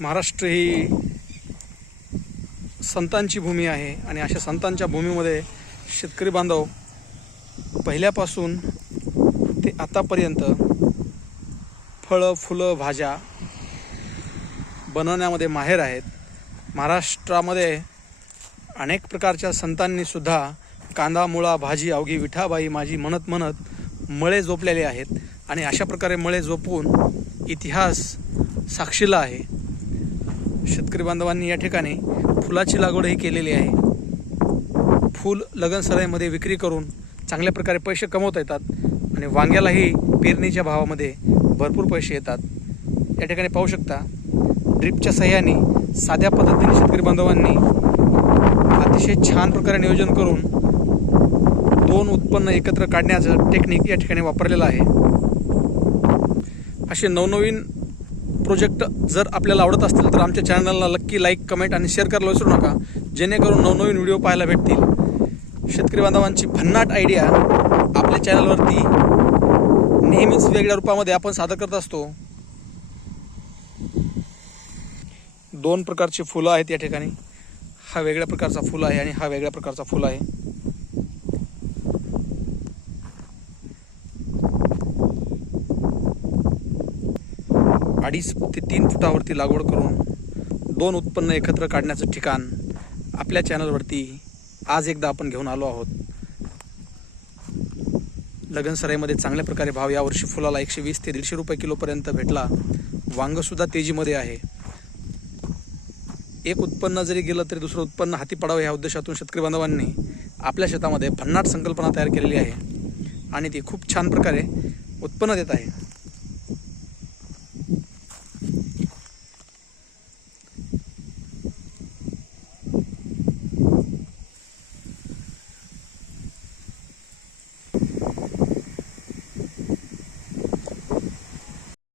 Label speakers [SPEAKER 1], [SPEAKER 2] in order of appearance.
[SPEAKER 1] महाराष्ट्र ही संतांची भूमी आहे आणि अशा संतांच्या भूमीमध्ये शेतकरी बांधव पहिल्यापासून ते आतापर्यंत फळं फुलं भाज्या बनवण्यामध्ये माहेर आहेत. महाराष्ट्रामध्ये अनेक प्रकारच्या संतांनीसुद्धा कांदा मुळा भाजी अवघी विठाबाई माझी म्हणत म्हणत मळे जोपलेले आहेत आणि अशा प्रकारे मळे जोपून इतिहास साक्षीला आहे. शेतकरी बांधवांनी या ठिकाणी फुलाची लागवडही केलेली आहे. फूल लगनसराईमध्ये विक्री करून चांगल्या प्रकारे पैसे कमवता येतात आणि वांग्यालाही पेरणीच्या भावामध्ये भरपूर पैसे येतात. या ठिकाणी पाहू शकता ड्रिपच्या सहाय्याने साध्या पद्धतीने शेतकरी बांधवांनी अतिशय छान प्रकारे नियोजन करून दोन उत्पन्न एकत्र काढण्याचं टेक्निक या ठिकाणी वापरलेलं आहे. असे नवनवीन प्रोजेक्ट जर आपल्याला आवडत असतील तर आमच्या चॅनलला नक्की लाईक कमेंट आणि शेअर करायला विसरू नका. जेणेकरून नवनवीन व्हिडिओ पाहायला भेटतील. शेतकरी बांधवांची भन्नाट आयडिया आपल्या चॅनलवरती नेहमीच वेगळ्या रूपामध्ये आपण सादर करत असतो. दोन प्रकारची फुलं आहेत या ठिकाणी. हा वेगळ्या प्रकारचा फुल आहे आणि हा वेगळ्या प्रकारचा फुल आहे. अडीच ते तीन फुटावरती लागवड करून दोन उत्पन्न एकत्र काढण्याचं ठिकाण आपल्या चॅनलवरती आज एकदा आपण घेऊन आलो आहोत. लगनसराईमध्ये चांगल्या प्रकारे भाव यावर्षी फुलाला एकशे वीस ते दीडशे रुपये किलोपर्यंत भेटला. वांगसुद्धा तेजीमध्ये आहे. एक उत्पन्न जरी गेलं तरी दुसरं उत्पन्न हाती पडावं ह्या उद्देशातून शेतकरी बांधवांनी आपल्या शेतामध्ये भन्नाट संकल्पना तयार केलेली आहे. आणि ती खूप छान प्रकारे उत्पन्न देत आहे.